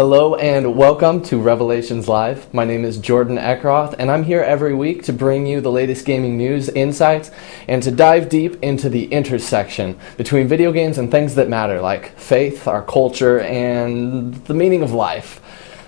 Hello and welcome to Revelations Live. My name is Jordan Eckroth, and I'm here every week to bring you the latest gaming news, insights, and to dive deep into the intersection between video games and things that matter, like faith, our culture, and the meaning of life.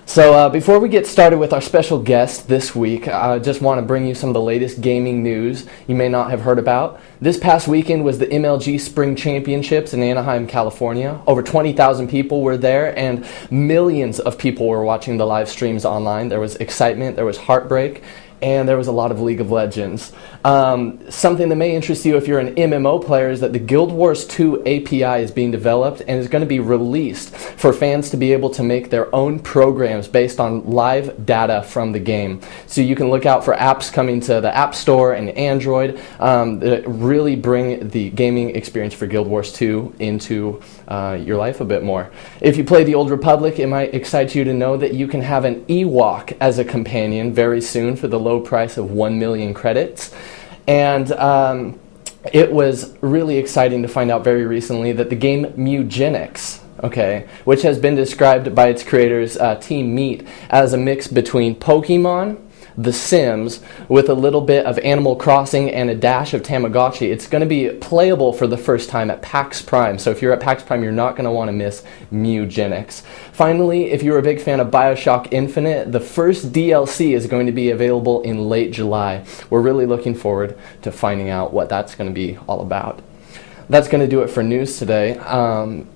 So before we get started with our special guest this week, I just want to bring you some of the latest gaming news you may not have heard about. This past weekend was the MLG Spring Championships in Anaheim, California. Over 20,000 people were there, and millions of people were watching the live streams online. There was excitement, there was heartbreak, and there was a lot of League of Legends. Something that may interest you if you're an MMO player is that the Guild Wars 2 API is being developed and is going to be released for fans to be able to make their own programs based on live data from the game. So you can look out for apps coming to the App Store and Android that really bring the gaming experience for Guild Wars 2 into your life a bit more. If you play the Old Republic, it might excite you to know that you can have an Ewok as a companion very soon for the low price of 1 million credits. And it was really exciting to find out very recently that the game Mugenics, which has been described by its creators, Team Meat, as a mix between Pokemon, The Sims, with a little bit of Animal Crossing and a dash of Tamagotchi. It's going to be playable for the first time at PAX Prime. So if you're at PAX Prime, you're not going to want to miss Mugenics. Finally, if you're a big fan of BioShock Infinite, the first DLC is going to be available in late July. We're really looking forward to finding out what that's going to be all about. That's going to do it for news today.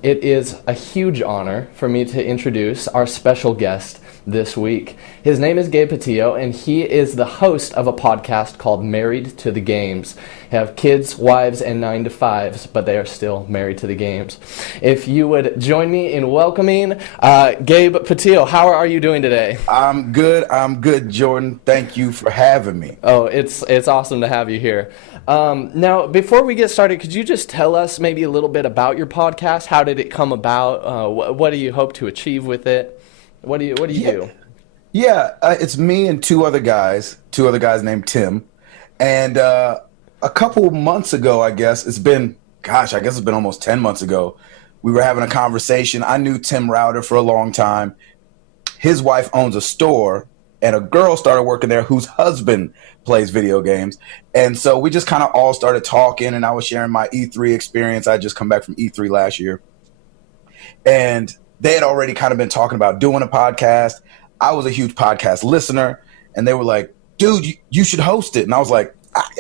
It is a huge honor for me to introduce our special guest this week. His name is Gabe Patillo, and he is the host of a podcast called Married to the Games. They have kids, wives, and 9-to-5s, but they are still married to the games. If you would join me in welcoming Gabe Patillo. How are you doing today? I'm good, Jordan. Thank you for having me. Oh, it's awesome to have you here. Now, before we get started, could you just tell us maybe a little bit about your podcast? How did it come about? What do you hope to achieve with it? What do you do? Yeah, it's me and two other guys named Tim. And a couple months ago, I guess it's been almost 10 months ago, we were having a conversation. I knew Tim Router for a long time. His wife owns a store, and a girl started working there whose husband plays video games. And so we just kind of all started talking, and I was sharing my E3 experience. I had just come back from E3 last year. And they had already kind of been talking about doing a podcast. I was a huge podcast listener, and they were like, dude, you should host it. And I was like,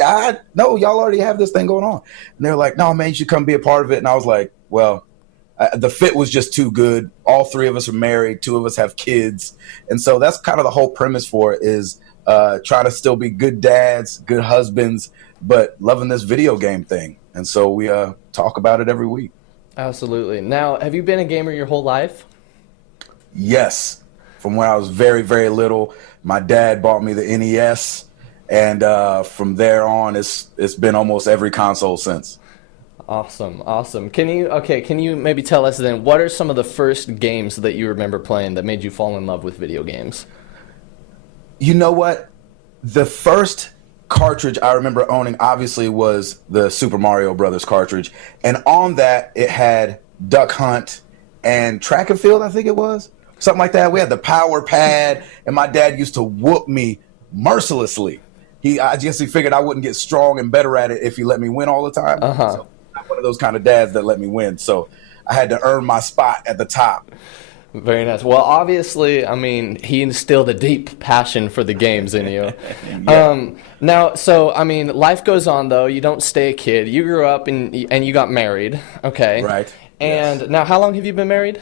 I know y'all already have this thing going on. And they were like, no, man, you should come be a part of it. And I was like, well, the fit was just too good. All three of us are married. Two of us have kids. And so that's kind of the whole premise for it is trying to still be good dads, good husbands, but loving this video game thing. And so we talk about it every week. Absolutely. Now, have you been a gamer your whole life? Yes. From when I was very, very little, my dad bought me the NES, and from there on, it's been almost every console since. Awesome. Can you maybe tell us then, what are some of the first games that you remember playing that made you fall in love with video games? You know what? The first cartridge I remember owning obviously was the Super Mario Brothers cartridge, and on that it had Duck Hunt and Track and Field, I think it was something like that. We had the power pad, and my dad used to whoop me mercilessly. I guess he figured I wouldn't get strong and better at it if he let me win all the time. So I'm not one of those kind of dads that let me win, so I had to earn my spot at the top. Very nice. Well, obviously, I mean, he instilled a deep passion for the games in you. Yeah. Now, so, I mean, life goes on, though. You don't stay a kid. You grew up and you got married, okay? Right. And yes. Now, how long have you been married?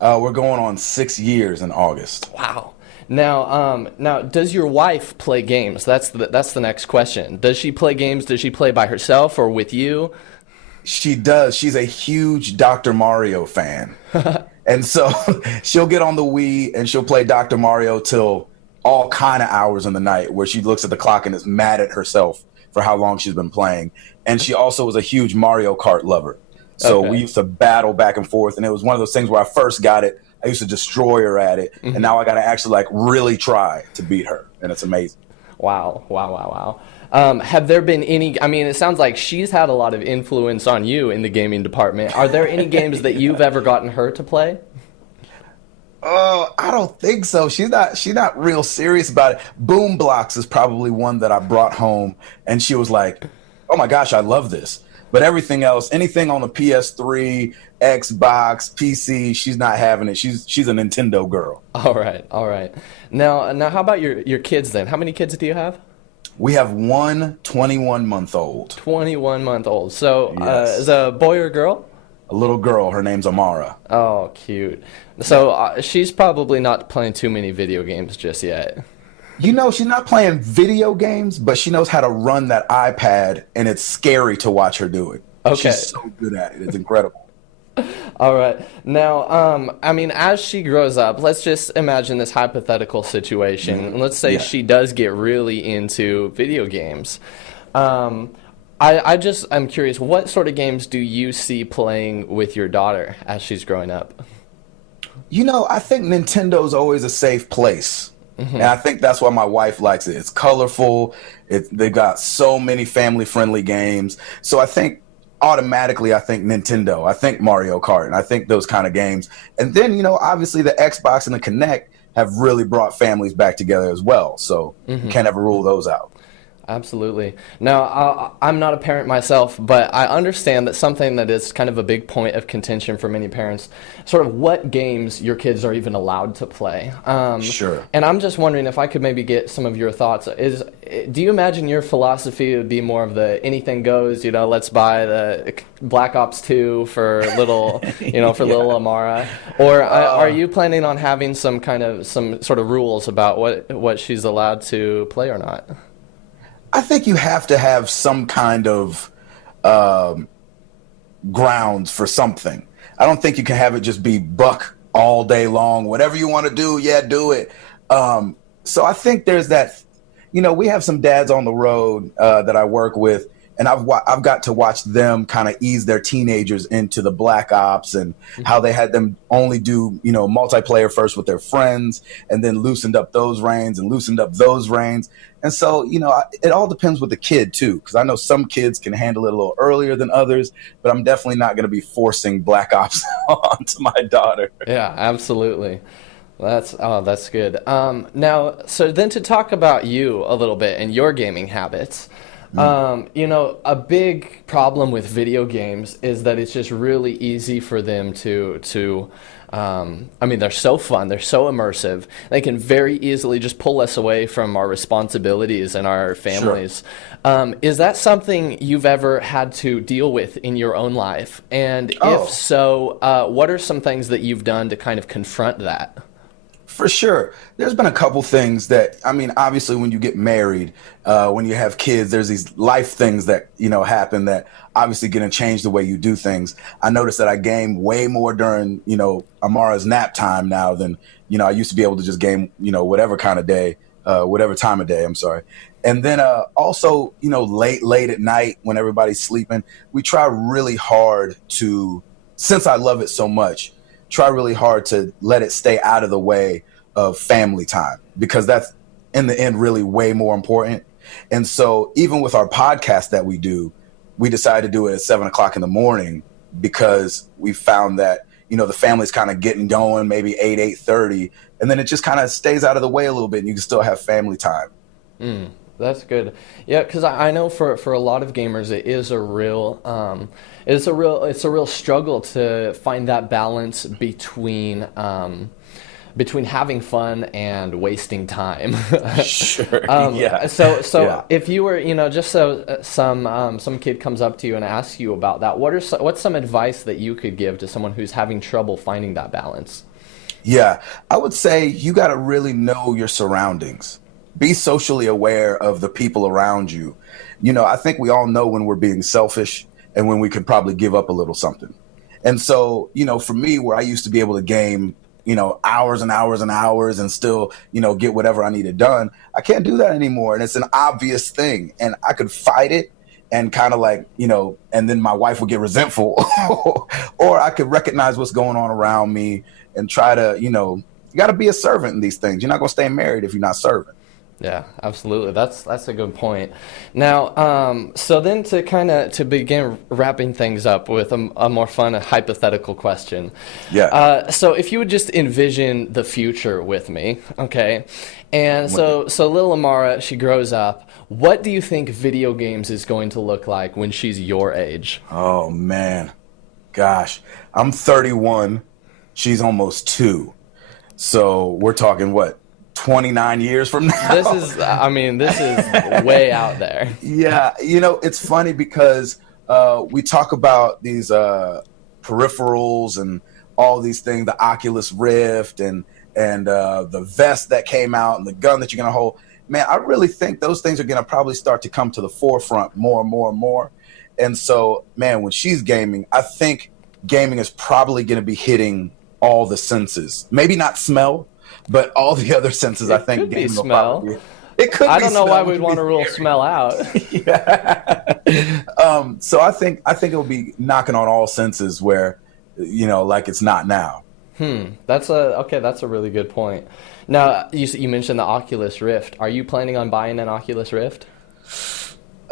We're going on 6 years in August. Wow. Now, does your wife play games? That's the next question. Does she play games? Does she play by herself or with you? She does. She's a huge Dr. Mario fan. And so she'll get on the Wii and she'll play Dr. Mario till all kind of hours in the night, where she looks at the clock and is mad at herself for how long she's been playing. And she also was a huge Mario Kart lover. So we used to battle back and forth. And it was one of those things where I first got it, I used to destroy her at it. Mm-hmm. And now I got to actually really try to beat her. And it's amazing. Wow. Have there been any, I mean, it sounds like she's had a lot of influence on you in the gaming department. Are there any games that you've ever gotten her to play? Oh, I don't think so. She's not real serious about it. Boom Blocks is probably one that I brought home and she was like, "Oh my gosh, I love this." But everything else, anything on the PS3, Xbox, PC, she's not having it. She's a Nintendo girl. All right, all right. Now, how about your kids then? How many kids do you have? We have one 21-month old. 21-month old. So, is Yes. a boy or girl? A little girl. Her name's Amara. Oh, cute. So, she's probably not playing too many video games just yet. You know, she's not playing video games, but she knows how to run that iPad, and it's scary to watch her do it. Okay. She's so good at it. It's incredible. All right. Now, I mean, as she grows up, let's just imagine this hypothetical situation. And let's say Yeah. she does get really into video games. I'm curious, what sort of games do you see playing with your daughter as she's growing up? You know, I think Nintendo's always a safe place. And I think that's why my wife likes it. It's colorful. They've got so many family-friendly games. So I think automatically, I think Nintendo. I think Mario Kart. And I think those kind of games. And then, you know, obviously the Xbox and the Kinect have really brought families back together as well. So you can't ever rule those out. Absolutely. Now, I'm not a parent myself, but I understand that something that is kind of a big point of contention for many parents, sort of what games your kids are even allowed to play. Sure. And I'm just wondering if I could maybe get some of your thoughts. Do you imagine your philosophy would be more of the anything goes, let's buy the Black Ops 2 for little, for little Amara? Or are you planning on having some sort of rules about what she's allowed to play or not? I think you have to have some kind of grounds for something. I don't think you can have it just be buck all day long. Whatever you want to do, yeah, do it. So I think there's that. We have some dads on the road that I work with, and I've got to watch them kind of ease their teenagers into the Black Ops and how they had them only do multiplayer first with their friends, and then loosened up those reins and loosened up those reins. And so, it all depends with the kid, too, because I know some kids can handle it a little earlier than others, but I'm definitely not going to be forcing Black Ops onto my daughter. Yeah, absolutely. That's good. Now, so then to talk about you a little bit and your gaming habits, a big problem with video games is that it's just really easy for them to they're so fun, they're so immersive. They can very easily just pull us away from our responsibilities and our families. Sure. Is that something you've ever had to deal with in your own life? And if so, what are some things that you've done to kind of confront that? For sure. There's been a couple things that, obviously when you get married, when you have kids, there's these life things that, happen that obviously going to change the way you do things. I noticed that I game way more during, Amara's nap time now than, I used to be able to just game, whatever kind of day, whatever time of day, I'm sorry. And then also, late at night when everybody's sleeping, we try really hard to, since I love it so much, try really hard to let it stay out of the way of family time, because that's in the end really way more important. And so even with our podcast that we do, we decided to do it at 7:00 in the morning because we found that, the family's kind of getting going, maybe 8:30, and then it just kind of stays out of the way a little bit and you can still have family time. That's good. Yeah, because I know for a lot of gamers, it is a real it's a real struggle to find that balance between having fun and wasting time. Sure. Yeah. So Yeah. if you were, just so some kid comes up to you and asks you about that, what's some advice that you could give to someone who's having trouble finding that balance? Yeah, I would say you got to really know your surroundings. Be socially aware of the people around you. I think we all know when we're being selfish and when we could probably give up a little something. And so, for me, where I used to be able to game, hours and hours and hours and still, get whatever I needed done, I can't do that anymore. And it's an obvious thing. And I could fight it and kind of like, and then my wife would get resentful. Or I could recognize what's going on around me and try to, you got to be a servant in these things. You're not going to stay married if you're not serving. Yeah, absolutely. That's a good point. Now, so then to begin wrapping things up with a more fun hypothetical question. Yeah. So if you would just envision the future with me, okay? And so little Amara, she grows up. What do you think video games is going to look like when she's your age? Oh man, gosh, I'm 31. She's almost 2. So we're talking what, 29 years from now? This is way out there. Yeah, it's funny because we talk about these peripherals and all these things, the Oculus Rift and the vest that came out and the gun that you're gonna hold. Man, I really think those things are gonna probably start to come to the forefront more and more and more. And so, man, when she's gaming, I think gaming is probably gonna be hitting all the senses. Maybe not smell, but all the other senses. I think could be gaming will smell. probably. It could. I be don't know smell, why which we'd would want be to rule scary. smell out. Yeah. So I think it'll be knocking on all senses where, like it's not now. That's a really good point. Now, you mentioned the Oculus Rift. Are you planning on buying an Oculus Rift?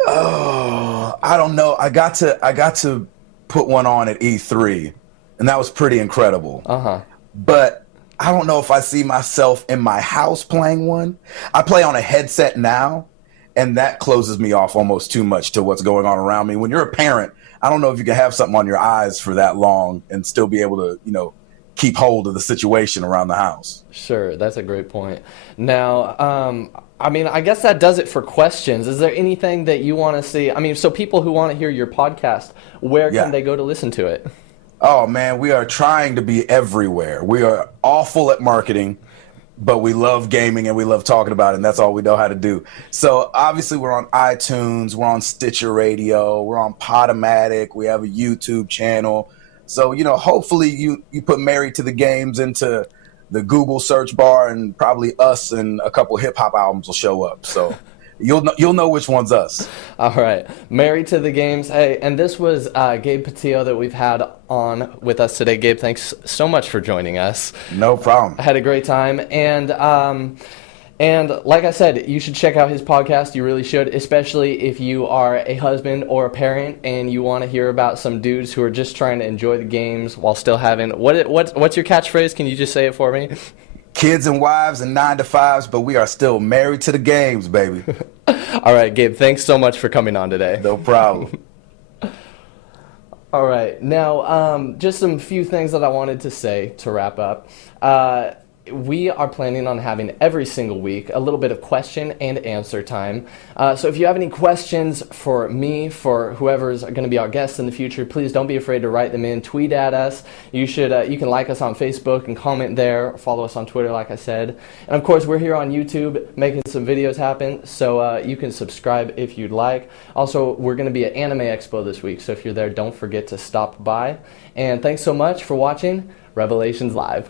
Oh, I don't know. I got to put one on at E3, and that was pretty incredible. Uh-huh. But I don't know if I see myself in my house playing one. I play on a headset now, and that closes me off almost too much to what's going on around me. When you're a parent, I don't know if you can have something on your eyes for that long and still be able to, keep hold of the situation around the house. Sure, that's a great point. Now, I guess that does it for questions. Is there anything that you want to see? So people who want to hear your podcast, where can they go to listen to it? Oh, man, we are trying to be everywhere. We are awful at marketing, but we love gaming and we love talking about it, and that's all we know how to do. So obviously we're on iTunes, we're on Stitcher Radio, we're on Podomatic, we have a YouTube channel. So, hopefully you put Married to the Games into the Google search bar, and probably us and a couple hip hop albums will show up. So you'll know which one's us. All right. Married to the Games. Hey, and this was Gabe Patillo that we've had on with us today. Gabe, thanks so much for joining us. No problem. I had a great time. And like I said, you should check out his podcast. You really should, especially if you are a husband or a parent and you want to hear about some dudes who are just trying to enjoy the games while still having... What's your catchphrase? Can you just say it for me? Kids and wives and 9-to-5s, but we are still married to the games, baby. All right, Gabe, thanks so much for coming on today. No problem. All right, now just some few things that I wanted to say to wrap up. We are planning on having every single week a little bit of question and answer time. So if you have any questions for me, for whoever's going to be our guest in the future, please don't be afraid to write them in. Tweet at us. You can like us on Facebook and comment there. Follow us on Twitter, like I said. And of course, we're here on YouTube making some videos happen, so you can subscribe if you'd like. Also, we're going to be at Anime Expo this week, so if you're there, don't forget to stop by. And thanks so much for watching Revelations Live.